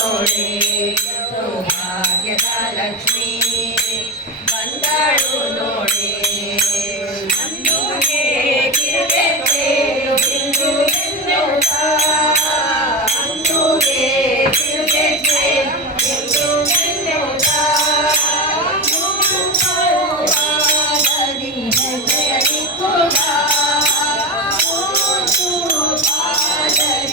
ನೋಡೆ ಸೌಭಾಗ್ಯದ ಲಕ್ಷ್ಮೀ ಬಂದಳು ನೋಡೆ ಅಂದುಗೆ ಕಿರುಗೆಜ್ಜೆ ಬಿಲ್ಲು ಬೆನ್ನುತ್ತ ಅಂದುಗೆ ಕಿರುಗೆಜ್ಜೆ ಬಿಲ್ಲು ಬೆನ್ನುತ್ತ ಪಾದದಿ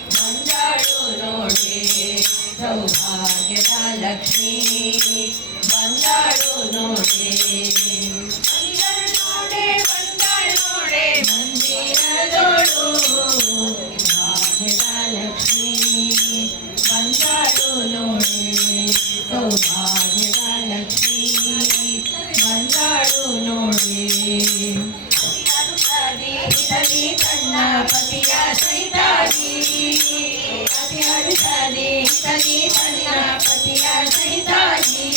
ನೋಡೆ ಸೌಭಾಗ್ಯದ ಲಕ್ಷ್ಮಿ ಬಂದಾಳು ನೋಡೆ ನೋಡೆ ಬಂದಾಳು ನೋಡೆ ಮಂದಿರದೋಳು ಭಾಗ್ಯದ ಲಕ್ಷ್ಮಿ ಬಂದಾಳು ನೋಡೆ ಸೌಭಾಗ್ಯದ ಲಕ್ಷ್ಮಿ ಬಂದಾಳು ನೋಡೆ ಸದಿ ಸದಿ ತನ್ನ ಪತಿಯ ಸೈತಾಗಿ ಅತಿ ಅರುಸದಿ ಇರಲಿ ತನ್ನ ಪತಿಯ ಸೈತಾಗಿ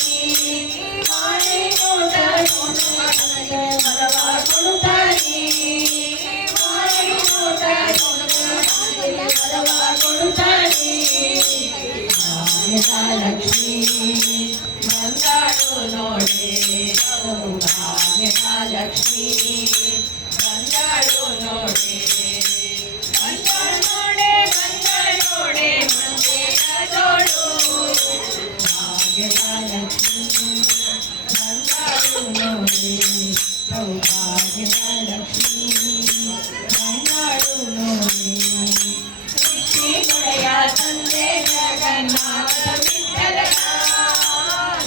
ಮಾಳೆ ಕೋಟ ಬಲವ ಕೊಡುತ್ತಾಗಿ ಮಾಳೆ ಕೋಟ ಬಲವ ಕೊಡುತ್ತಾಗಿ ಲಕ್ಷ್ಮೀ ಬಂದಾಳು ನೋಡಿ ಸೌಭಾಗ್ಯದ ಲಕ್ಷ್ಮೀ ಬಂದಾಳು ನೋಡಿ ಸೌಭಾಗ್ಯದ ಲಕ್ಷ್ಮೀ ಬಂದಾಳು ನೋಡಿ ಸೃಷ್ಟಿ ಗುಳೆಯ ತಂದೆ ಜಗನ್ನಾಥ ವಿಠಲನ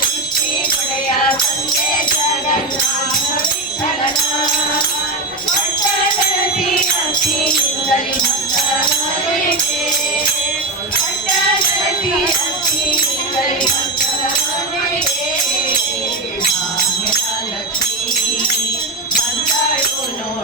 ಸೃಷ್ಟಿ ಗುಳೆಯ ತಂದೆ ಜಗನ್ನಾಥ ವಿಠಲನ ಪಟ್ಟದರಸಿ ಅಕ್ಕಿಯಿಂದಲಿ ಭಕ್ತರಿಗೆ ಪಟ್ಟದರಸಿ ಅಕ್ಕಿಯಿಂದಲಿ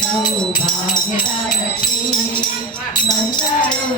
సౌభాగ్యలక్ష్మి బంగారు